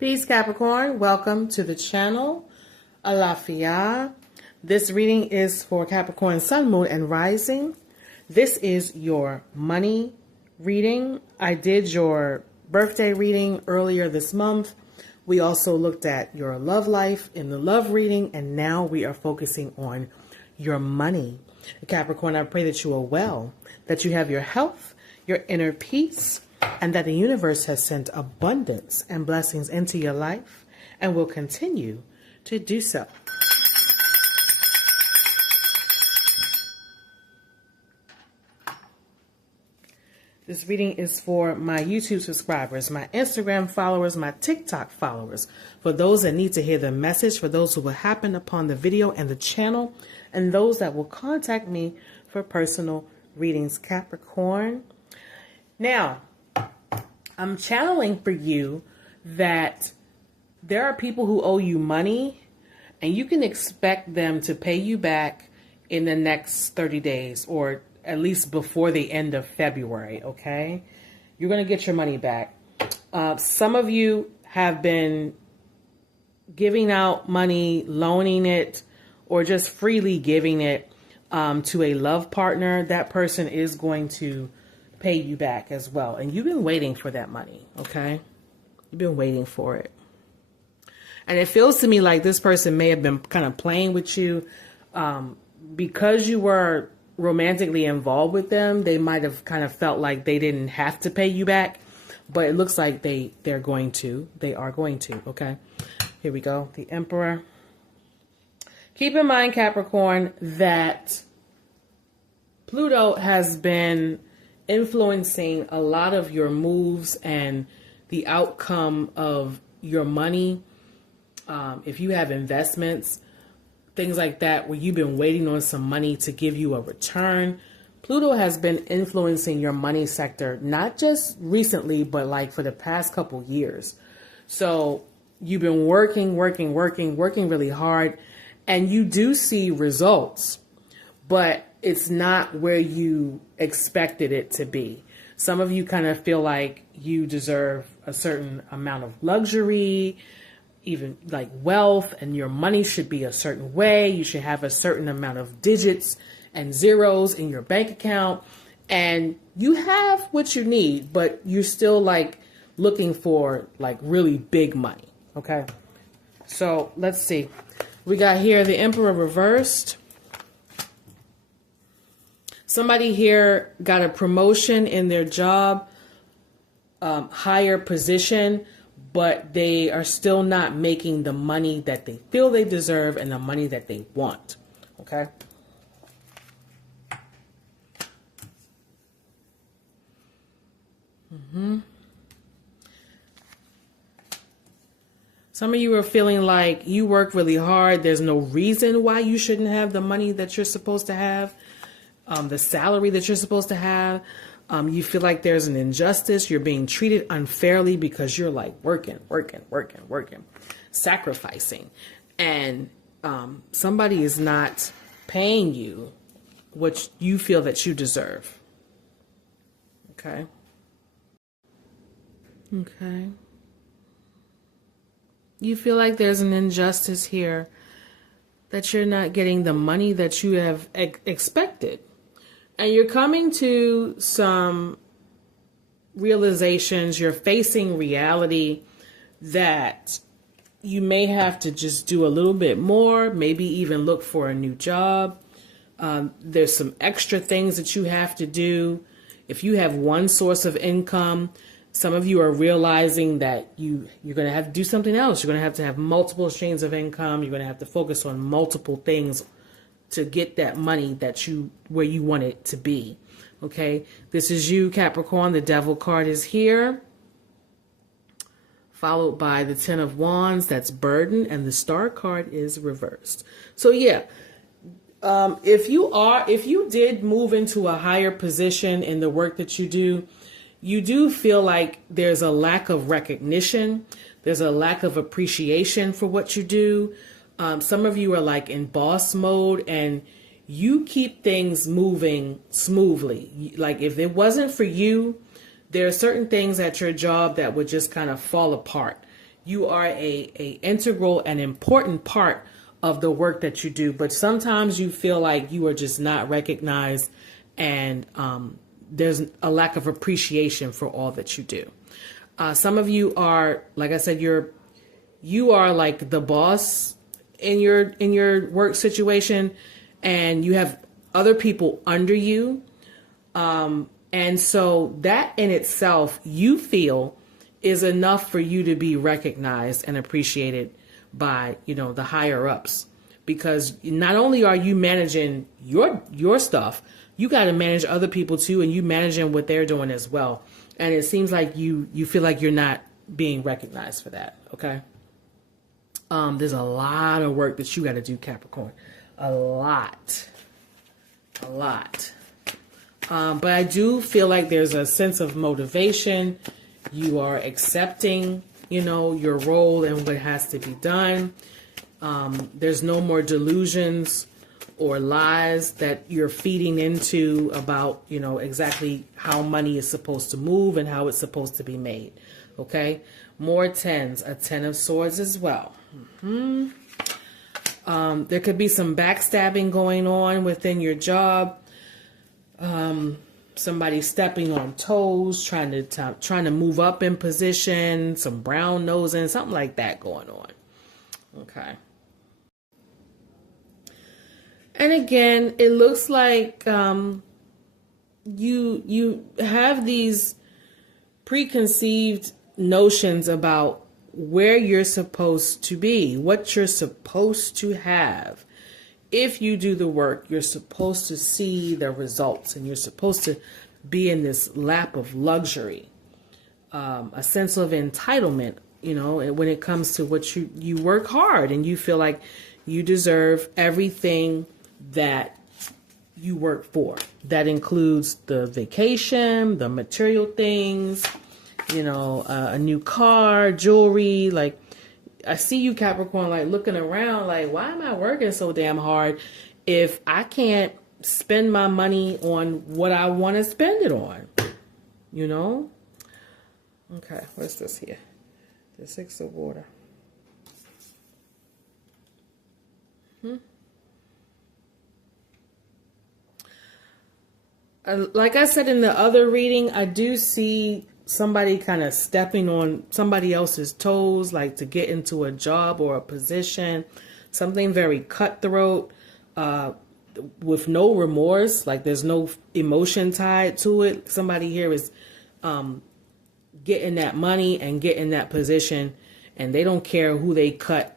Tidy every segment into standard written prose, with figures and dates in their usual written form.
Peace, Capricorn. Welcome to the channel. Alafia. This reading is for Capricorn, Sun, Moon, and Rising. This is your money reading. I did your birthday reading earlier this month. We also looked at your love life in the love reading, and now we are focusing on your money. Capricorn, I pray that you are well, that you have your health, your inner peace, and that the universe has sent abundance and blessings into your life and will continue to do so. This reading is for my YouTube subscribers, my Instagram followers, my TikTok followers, for those that need to hear the message, for those who will happen upon the video and the channel, and those that will contact me for personal readings, Capricorn. Now, I'm channeling for you that there are people who owe you money, and you can expect them to pay you back in the next 30 days, or at least before the end of February, okay? You're going to get your money back. Some of you have been giving out money, loaning it, or just freely giving it to a love partner. That person is going to pay you back as well. And you've been waiting for that money, okay? You've been waiting for it. And it feels to me like this person may have been kind of playing with you. Because you were romantically involved with them, they might have kind of felt like they didn't have to pay you back. But it looks like they're going to. They are going to, okay? Here we go. The Emperor. Keep in mind, Capricorn, that Pluto has been influencing a lot of your moves and the outcome of your money. If you have investments, things like that, where you've been waiting on some money to give you a return, Pluto has been influencing your money sector, not just recently, but like for the past couple years. So you've been working really hard, and you do see results, but it's not where you expected it to be. Some of you kind of feel like you deserve a certain amount of luxury, even like wealth, and your money should be a certain way. You should have a certain amount of digits and zeros in your bank account, and you have what you need, but you're still like looking for like really big money. Okay. So let's see. We got here the Emperor reversed. Somebody here got a promotion in their job, higher position, but they are still not making the money that they feel they deserve and the money that they want. Okay? Some of you are feeling like you work really hard. There's no reason why you shouldn't have the money that you're supposed to have. The salary that you're supposed to have. You feel like there's an injustice. You're being treated unfairly because you're like working, sacrificing. And somebody is not paying you what you feel that you deserve. Okay. Okay. You feel like there's an injustice here, that you're not getting the money that you have expected. And you're coming to some realizations, you're facing reality that you may have to just do a little bit more, maybe even look for a new job. There's some extra things that you have to do. If you have one source of income, some of you are realizing that you're going to have to do something else. You're going to have multiple streams of income. You're going to have to focus on multiple things to get that money where you want it to be. Okay, this is you, Capricorn. The Devil card is here, followed by the Ten of Wands. That's burden, and the Star card is reversed. So yeah, if you did move into a higher position in the work that you do feel like there's a lack of recognition. There's a lack of appreciation for what you do. Some of you are like in boss mode, and you keep things moving smoothly. Like if it wasn't for you, there are certain things at your job that would just kind of fall apart. You are a integral and important part of the work that you do, but sometimes you feel like you are just not recognized, and there's a lack of appreciation for all that you do. Some of you are, like I said, you are like the boss in your work situation, and you have other people under you. And so that in itself, you feel, is enough for you to be recognized and appreciated by, the higher ups, because not only are you managing your stuff, you got to manage other people too, and you managing what they're doing as well. And it seems like you feel like you're not being recognized for that. Okay. There's a lot of work that you got to do, Capricorn. A lot. But I do feel like there's a sense of motivation. You are accepting, your role and what has to be done. There's no more delusions or lies that you're feeding into about, exactly how money is supposed to move and how it's supposed to be made. Okay. More tens, a 10 of swords as well. There could be some backstabbing going on within your job. Somebody stepping on toes, trying to move up in position, some brown nosing, something like that going on. Okay. And again, it looks like you have these preconceived notions about where you're supposed to be, what you're supposed to have. If you do the work, you're supposed to see the results, and you're supposed to be in this lap of luxury, a sense of entitlement, when it comes to what you work hard, and you feel like you deserve everything that you work for. That includes the vacation, the material things, a new car, jewelry. Like, I see you, Capricorn, like looking around like, why am I working so damn hard if I can't spend my money on what I want to spend it on? Okay, what's this here? The Six of Water. Like I said in the other reading, I do see somebody kind of stepping on somebody else's toes, like to get into a job or a position, something very cutthroat, with no remorse, like there's no emotion tied to it. Somebody here is getting that money and getting that position, and they don't care who they cut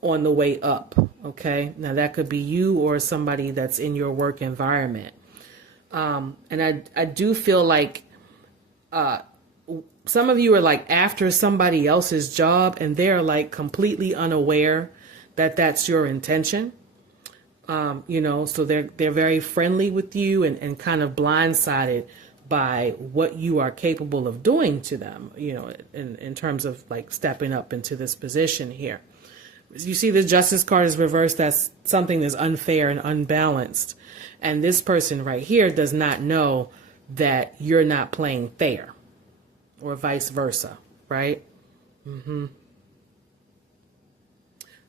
on the way up. Okay, now that could be you or somebody that's in your work environment. And I do feel like some of you are like after somebody else's job, and they're like completely unaware that that's your intention. So they're very friendly with you and kind of blindsided by what you are capable of doing to them, in terms of like stepping up into this position here. You see the Justice card is reversed. That's something that's unfair and unbalanced. And this person right here does not know that you're not playing fair, or vice versa, right?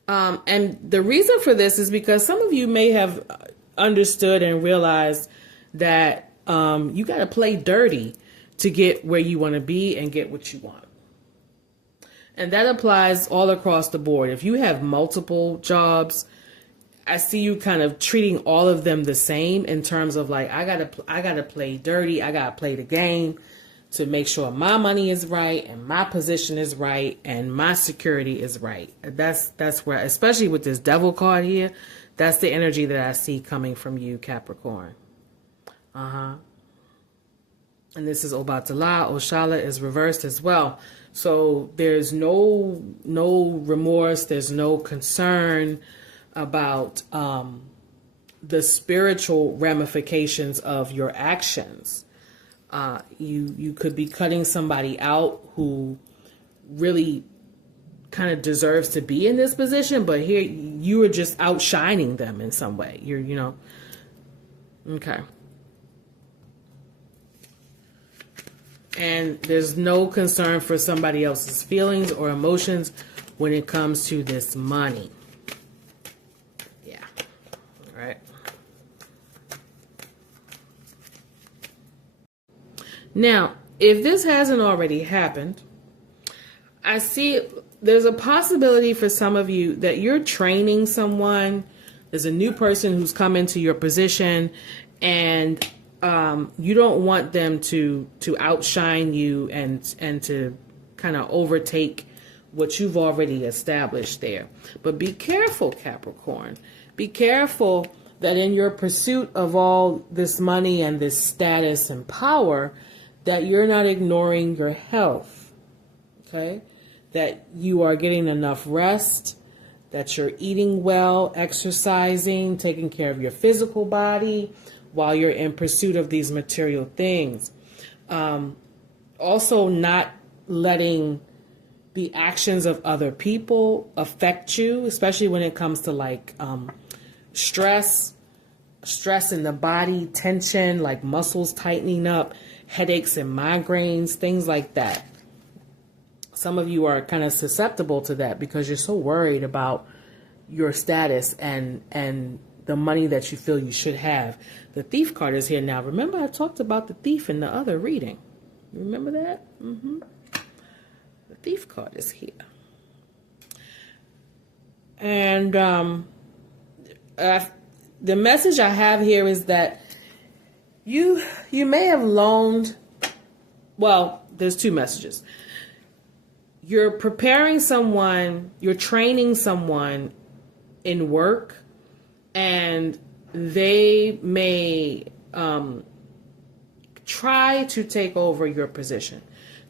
And the reason for this is because some of you may have understood and realized that you got to play dirty to get where you want to be and get what you want. And that applies all across the board. If you have multiple jobs, I see you kind of treating all of them the same in terms of like, I gotta play dirty. I gotta play the game to make sure my money is right and my position is right and my security is right. That's where, especially with this Devil card here, that's the energy that I see coming from you, Capricorn. And this is Obatala. Oshala is reversed as well. So there's no remorse. There's no concern about the spiritual ramifications of your actions. You could be cutting somebody out who really kind of deserves to be in this position, but here you are just outshining them in some way. Okay. And there's no concern for somebody else's feelings or emotions when it comes to this money. Yeah. All right. Now, if this hasn't already happened, I see there's a possibility for some of you that you're training someone. There's a new person who's come into your position, and you don't want them to outshine you and to kind of overtake what you've already established there. But be careful, Capricorn. Be careful that in your pursuit of all this money and this status and power, that you're not ignoring your health. Okay? That you are getting enough rest, that you're eating well, exercising, taking care of your physical body while you're in pursuit of these material things. Also not letting the actions of other people affect you, especially when it comes to like stress in the body, tension, like muscles tightening up, headaches and migraines, things like that. Some of you are kind of susceptible to that because you're so worried about your status and the money that you feel you should have. The Thief card is here now. Remember, I talked about the Thief in the other reading. Remember that? The Thief card is here. And the message I have here is that you may have loaned, well, there's two messages. You're preparing someone, you're training someone in work, and they may try to take over your position.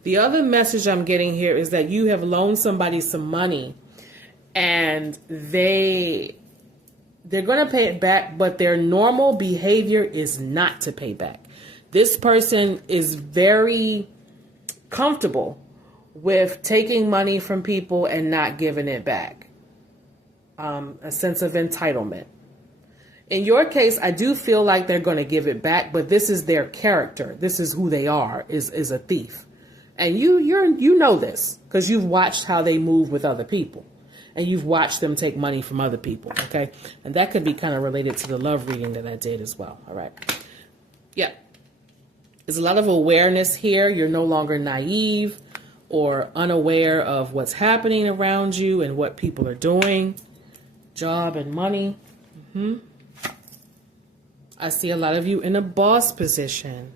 The other message I'm getting here is that you have loaned somebody some money, and they're going to pay it back, but their normal behavior is not to pay back. This person is very comfortable with taking money from people and not giving it back. A sense of entitlement. In your case, I do feel like they're going to give it back, but this is their character. This is who they are, is a thief. And you know this because you've watched how they move with other people. And you've watched them take money from other people, okay? And that could be kind of related to the love reading that I did as well, all right? Yeah. There's a lot of awareness here. You're no longer naive or unaware of what's happening around you and what people are doing. Job and money. I see a lot of you in a boss position.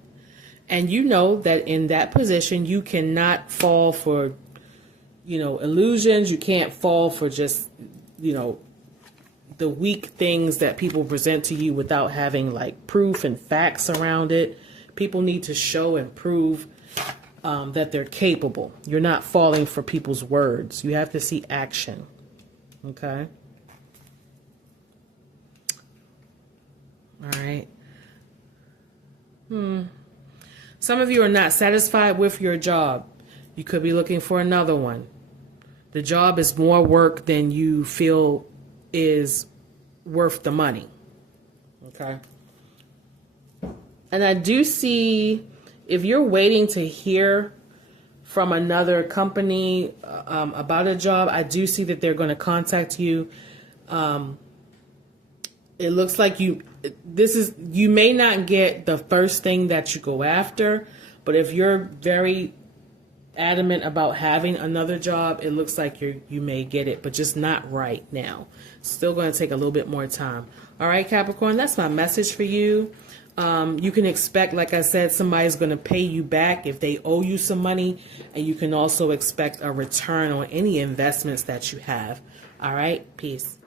And you know that in that position, you cannot fall for, illusions. You can't fall for just, the weak things that people present to you without having like proof and facts around it. People need to show and prove that they're capable. You're not falling for people's words. You have to see action. Okay. All right. Some of you are not satisfied with your job. You could be looking for another one. The job is more work than you feel is worth the money. Okay. And I do see, if you're waiting to hear from another company about a job, I do see that they're going to contact you. It looks like you may not get the first thing that you go after, but if you're very adamant about having another job, it looks like you may get it, but just not right now. Still going to take a little bit more time. All right, Capricorn, that's my message for you. You can expect, like I said, somebody's going to pay you back if they owe you some money, and you can also expect a return on any investments that you have. All right, peace.